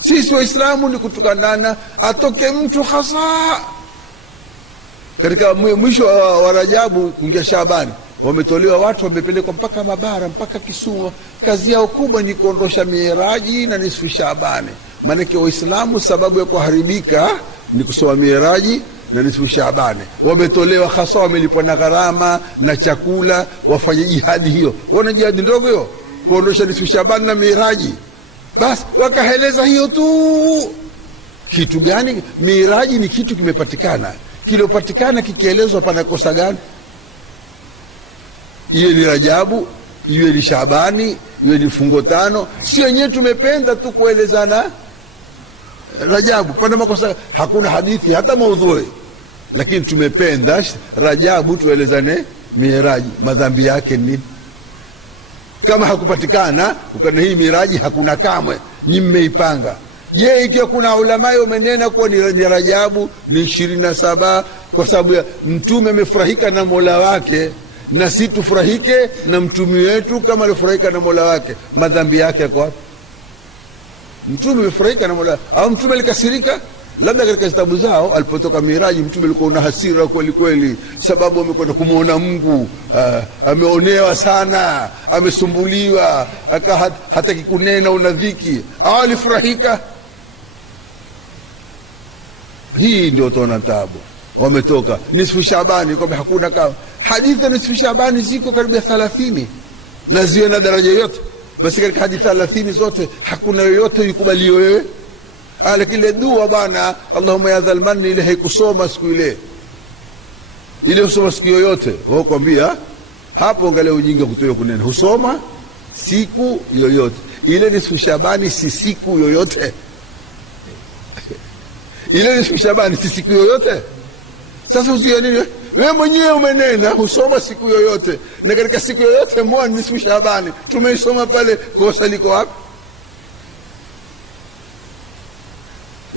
Sisi Waislamu ni kutukanana, atoke mtu hasa katika mwisho wa Rajabu kuingia Shaabani, wametolewa watu, wamepelekwa mpaka mabara, mpaka Kisumu. Kazi yao kubwa ni kuondosha Miraji na nisfu Shaabani. Maanake Waislamu sababu ya kuharibika ni kusoma Miraji na nisfu Shaabani. Wametolewa hasa, wamelipwa na gharama na chakula, wafanye jihadi hiyo. Wana jihadi ndogo hiyo, kuondosha nisfu Shaabani na Miraji. Basi wakaeleza hiyo tu. Kitu gani? Miraji ni kitu kimepatikana, kiliopatikana kikielezwa pana kosa gani? Iwe ni Rajabu, iwe ni Shaabani, iwe ni fungo tano. Si wenyewe tumependa tu kuelezana Rajabu, pana makosa? Hakuna hadithi hata maudhui, lakini tumependa Rajabu tuelezane Miraji, madhambi yake nini? Kama hakupatikana ukana hii Miraji hakuna kamwe, ni mmeipanga. Je, ikiwa kuna ulama umenena kuwa ni Rajabu ni 27 kwa sababu ya mtume amefurahika na Mola wake, na si tufurahike na mtume wetu kama alifurahika na Mola wake, madhambi yake yako wapi? Mtume amefurahika na Mola, au mtume alikasirika? Labda katika kitabu zao alipotoka Miraji mtume alikuwa na hasira kweli kweli, sababu amekwenda kumuona Mungu, ameonewa sana, amesumbuliwa, hataki kunena, una dhiki. Au alifurahika? Hii ndio utaona taabu. Wametoka nisfu Shaabani, kwa hakuna kama hadithi ya nisfu Shaabani ziko karibu 30 na ziwe na daraja yote. Basi katika hadithi 30 zote hakuna yoyote yukubaliyo wewe. Lakini dua bana, Allahumma ya dhal manni, ile haikusoma siku ile usoma siku yoyote. Wao kwambia hapo, angalia ujinga kutoa kunena, husoma siku yoyote. Ile nisfu Shaabani si siku yoyote. Ile nisfu Shaabani si siku yoyote. Sasa usiye nini? Wewe mwenyewe umenena husoma siku yoyote, na katika siku yoyote mwa nisfu Shaabani tumeisoma pale, kosa liko wapi?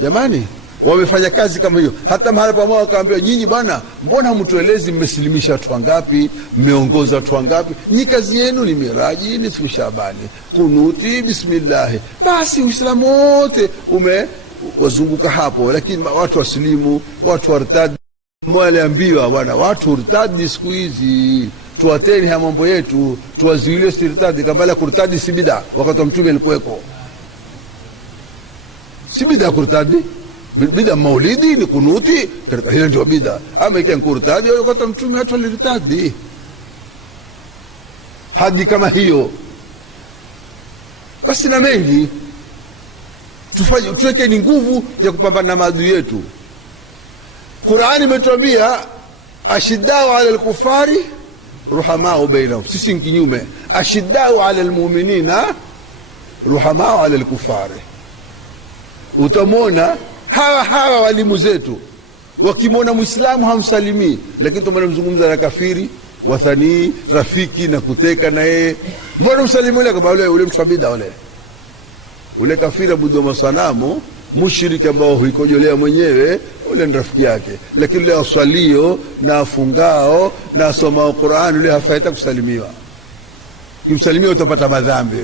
Jamani, wamefanya kazi kama hiyo. Hata mahali pamoja wakaambia, nyinyi bwana, mbona hamtuelezi mmesilimisha watu wangapi, mmeongoza watu wangapi? Ni kazi yenu ni Miraji, nisfu Shaabani, kunuti, bismillah. Basi Uislamu wote umewazunguka hapo. Lakini watu wasilimu, watu wartadi. Mwaliambiwa bwana, watu urtadi siku hizi, tuwateni haya mambo yetu, tuwazuilie sirtadi. Kambala kurtadi si bid'a, wakati wa mtume alikuweko. Si bid'a kurtadi, bid'a maulidi ni kunuti, katika hilo ndio bid'a. Ama ikiwa kurtadi wakati wa mtume watu walirtadi. Hadi kama hiyo basi na mengi tufanye, tuweke ni nguvu ya kupambana na maadui yetu. Qur'ani imetuambia ashiddau ala al-kufari ruhamau bainahum. Sisi kinyume, ashiddau ala al-mu'minina ruhamau ala al-kufari. Utamwona hawa walimu zetu wakimwona Muislamu hamsalimii, lakini tumwona mzungumza na kafiri, wathanii, rafiki na kuteka na yeye. Mbona msalimu yule? Kama ule msabida ule kafiri abudu masanamu, mushriki ambao huikojolea mwenyewe, ule ni rafiki yake. Lakini ule aswalio na afungao na asomao Qur'an, ule hafaita kusalimiwa. Kimsalimia utapata madhambi.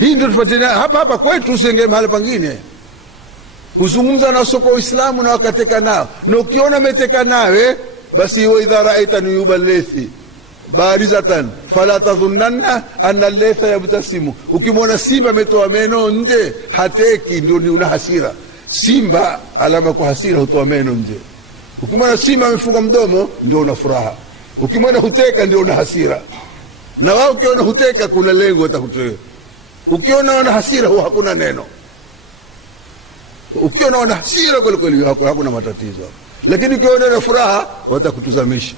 Hii ndio tufuatilia hapa kwetu, usenge mahali pangine. Huzungumza na soko Uislamu na wakateka nao. Na ukiona meteka nawe, basi wa idha ra'aita nuyubal laythi barizatan fala tadhunnanna anna al-laytha yabtasimu. Ukimwona simba ametoa meno nje, hateki, ndio ni una hasira. Simba alama kwa hasira hutoa meno nje. Ukimwona simba amefunga mdomo, ndio una furaha. Ukimwona huteka, ndio una hasira. Na wao ukiona huteka, kuna lengo atakutoa. Ukiona wana hasira, huwa hakuna neno. Ukiona wana hasira kweli kweli, hakuna matatizo. Lakini ukiona na furaha, watakutuzamisha.